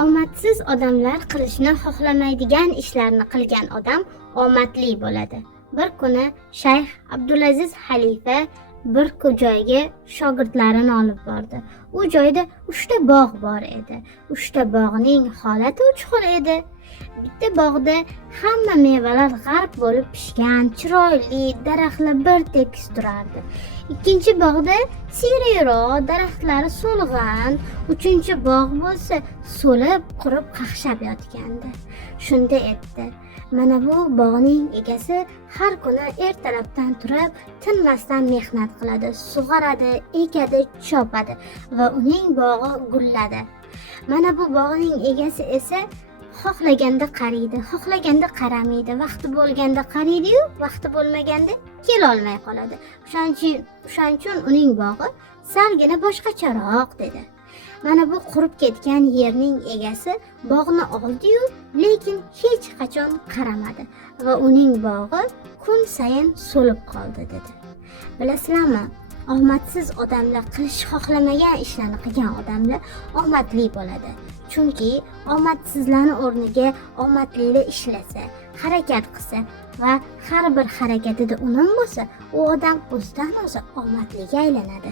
Omadsiz odamlar qilishni xohlamaydigan ishlarni qilgan odam omadli bo'ladi. Bir kuni Shayx Abdulaziz xalifa bir joyga shogirdlarini olib bordi. U joyda 3 ta bog' bor edi. 3 ta bog'ning holati 3 xil edi. Bitta bog'da hamma mevalar g'arb bo'lib pishgan, chiroyli daraxtlar bir tekis turardi. Ikkinchi bog'da siyrakroq, daraxtlari so'lg'an, uchinchi bog' bo'lsa so'lib, qurib, qaqshab yotgandi. Shunda aytdi: "Mana bu bog'ning egasi har kuni ertalabdan turib, tinmasdan mehnat qiladi, sug'oradi, ekadi, chopadi va uning bog'i gulladi. Mana bu bog'ning egasi esa xohlaganda qariydi, xohlaganda qaramaydi, vaqti bo'lganda qariydi-yu, vaqti bo'lmaganda kelolmay qoladi. O'shaning uchun uning bog'i salgina boshqacharoq", dedi. Mana bu qurib ketgan yerning egasi bog'ni oldi-yu, lekin hech qachon qaramadi va uning bog'i kun sayin so'lib qoldi, dedi. Bilasizlarmi? Omadsiz odamlar, qilish xohlamagan ishlarni qilgan odamlar omadli bo'ladi. Chunki omadsizlarning o'rniga omadlilar ishlasa, harakat qilsa va har bir harakatida unum bo'lsa, u odam o'zidan o'zi omadliga aylanadi.